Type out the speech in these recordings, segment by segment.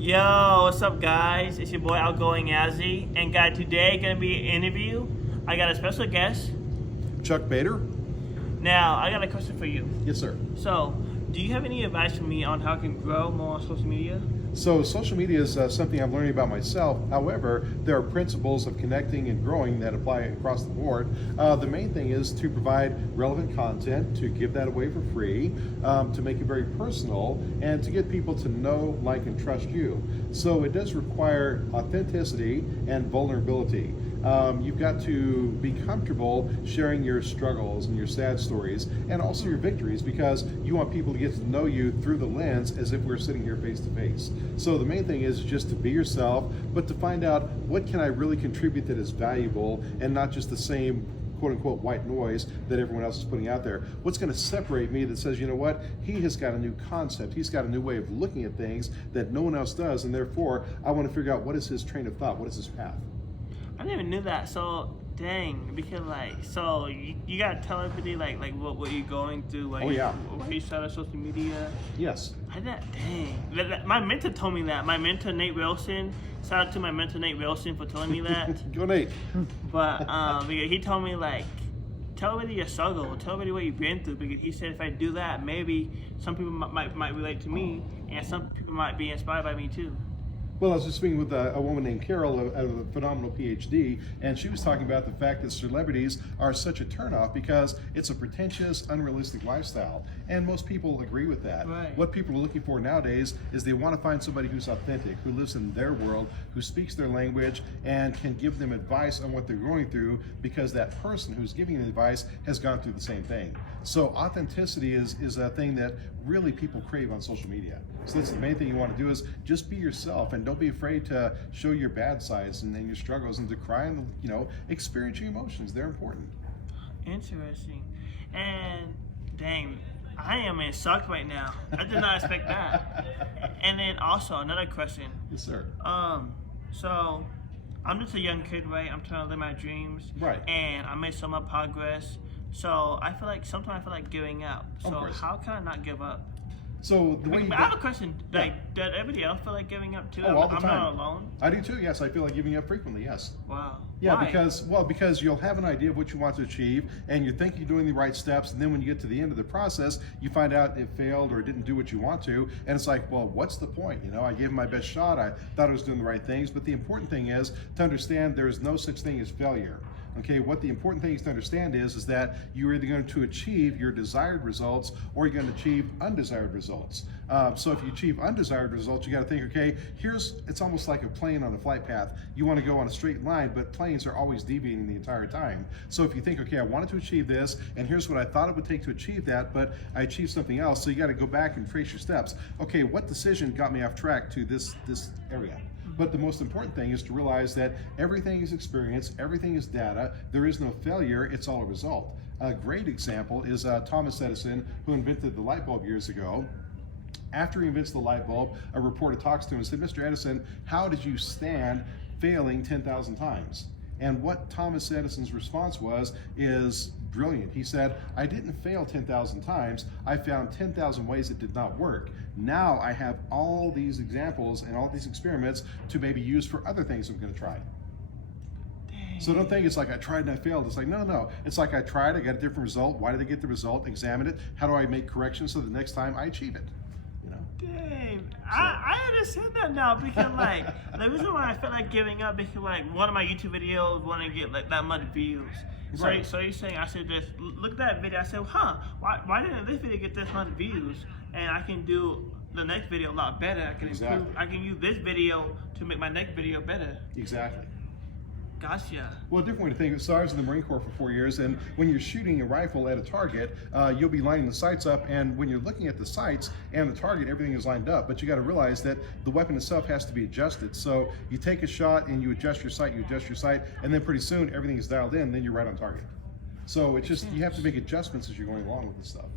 Yo, what's up, guys? It's your boy Outgoing Azzy, and guys, today gonna be an interview. I got a special guest. Chuck Bader? Now, I got a question for you. Yes, sir. So, do you have any advice for me on how I can grow more on social media? So social media is something I'm learning about myself. However, there are principles of connecting and growing that apply across the board. The main thing is to provide relevant content, to give that away for free, to make it very personal, and to get people to know, like, and trust you. So it does require authenticity and vulnerability. You've got to be comfortable sharing your struggles and your sad stories and also your victories, because you want people to get to know you through the lens as if we're sitting here face to face. So the main thing is just to be yourself, but to find out what can I really contribute that is valuable and not just the same quote unquote white noise that everyone else is putting out there. What's going to separate me that says, you know what, he has got a new concept, he's got a new way of looking at things that no one else does, and therefore I want to figure out what is his train of thought, what is his path. I never knew that. So, dang, because so you gotta tell everybody what you're going through, Oh yeah. Why you started social media. Yes. Dang. My mentor told me that. My mentor Nate Wilson. Shout out to my mentor Nate Wilson for telling me that. Go Nate. But because he told me tell everybody your struggle, tell everybody what you've been through, because he said if I do that, maybe some people might relate to me, and some people might be inspired by me too. Well, I was just speaking with a woman named Carol, a phenomenal PhD, and she was talking about the fact that celebrities are such a turnoff because it's a pretentious, unrealistic lifestyle. And most people agree with that. Right. What people are looking for nowadays is they want to find somebody who's authentic, who lives in their world, who speaks their language, and can give them advice on what they're going through, because that person who's giving the advice has gone through the same thing. So authenticity is a thing that really people crave on social media. So that's the main thing you want to do, is just be yourself, and don't be afraid to show your bad sides and your struggles, and to cry and experience your emotions. They're important. Interesting. And dang, I am in shock right now. I did not expect that. And then also another question. Yes, sir. So I'm just a young kid, right? I'm trying to live my dreams. Right. And I made so much progress. So sometimes I feel like giving up. So how can I not give up? So the way I have a question. Does everybody else feel like giving up too? Oh, all the I'm time. Not alone. I do too. Yes, I feel like giving up frequently. Yes. Wow. Yeah, Why? because you'll have an idea of what you want to achieve, and you think you're doing the right steps, and then when you get to the end of the process, you find out it failed or it didn't do what you want to, and it's like, well, what's the point? I gave it my best shot. I thought I was doing the right things, but the important thing is to understand there is no such thing as failure. Okay, what the important thing is to understand is that you're either going to achieve your desired results or you're going to achieve undesired results. So if you achieve undesired results, you got to think, okay, it's almost like a plane on a flight path. You want to go on a straight line, but planes are always deviating the entire time. So if you think, okay, I wanted to achieve this, and here's what I thought it would take to achieve that, but I achieved something else, so you got to go back and trace your steps. Okay, what decision got me off track to this area? But the most important thing is to realize that everything is experience, everything is data, there is no failure, it's all a result. A great example is Thomas Edison, who invented the light bulb years ago. After he invents the light bulb, a reporter talks to him and said, Mr. Edison, how did you stand failing 10,000 times? And what Thomas Edison's response is brilliant. He said, I didn't fail 10,000 times, I found 10,000 ways it did not work. Now I have all these examples and all these experiments to maybe use for other things I'm going to try. Dang. So don't think it's like I tried and I failed. It's like, no. It's like I tried, I got a different result. Why did I get the result? Examine it. How do I make corrections so the next time I achieve it? Dang, so. I understand that now, because the reason why I feel like giving up, because one of my YouTube videos want to get that much views. Right. So you're saying I should just look at that video. I said, why didn't this video get this much views? And I can do the next video a lot better. I can improve. I can use this video to make my next video better. Exactly. Gotcha. Well, a different way to think. So I was in the Marine Corps for 4 years, and when you're shooting a rifle at a target, you'll be lining the sights up, and when you're looking at the sights and the target, everything is lined up, but you got to realize that the weapon itself has to be adjusted. So you take a shot and you adjust your sight, and then pretty soon everything is dialed in, and then you're right on target. So it's just, you have to make adjustments as you're going along with this stuff.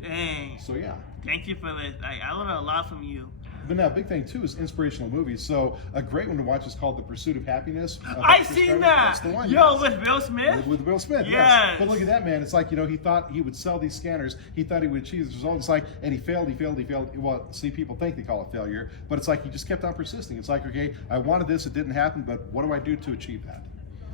Dang. So yeah. Thank you for this. I learned a lot from you. But now, big thing too is inspirational movies. So a great one to watch is called The Pursuit of Happiness. I seen that. That's the one. Yo, yes. with Will Smith. With Will Smith, yes. But look at that, man. It's like, he thought he would sell these scanners. He thought he would achieve his result. It's like, and he failed. Well, see, people think they call it failure, but it's like he just kept on persisting. It's like, okay, I wanted this, it didn't happen, but what do I do to achieve that?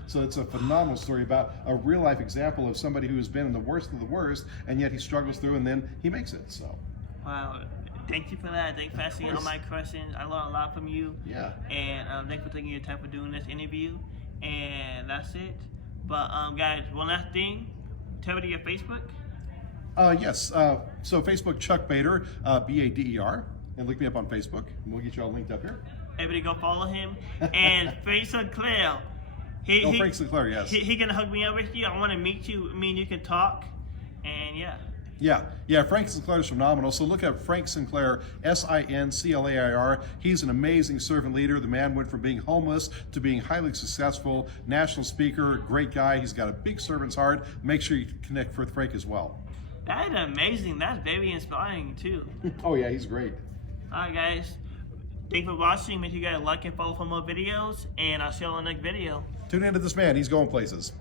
So it's a phenomenal story about a real life example of somebody who has been in the worst of the worst, and yet he struggles through, and then he makes it. So. Wow. Thank you for that. Thank you for answering all my questions. I learned a lot from you. Yeah. And thanks for taking your time for doing this interview. And that's it. But guys, one last thing. Tell me to your Facebook. Yes. So Facebook, Chuck Bader, Bader, and look me up on Facebook, and we'll get you all linked up here. Everybody go follow him. And Frank Sinclair. Frank Sinclair, yes. He gonna hook me up with you. I want to meet you. Me and you can talk. And Yeah, Frank Sinclair is phenomenal. So look at Frank Sinclair, Sinclair. He's an amazing servant leader. The man went from being homeless to being highly successful, national speaker, great guy. He's got a big servant's heart. Make sure you connect with Frank as well. that is amazing. That's very inspiring too. Oh yeah, he's great. All right, guys. Thanks for watching. Make sure you guys like and follow for more videos. And I'll see you on the next video. Tune into this man. He's going places.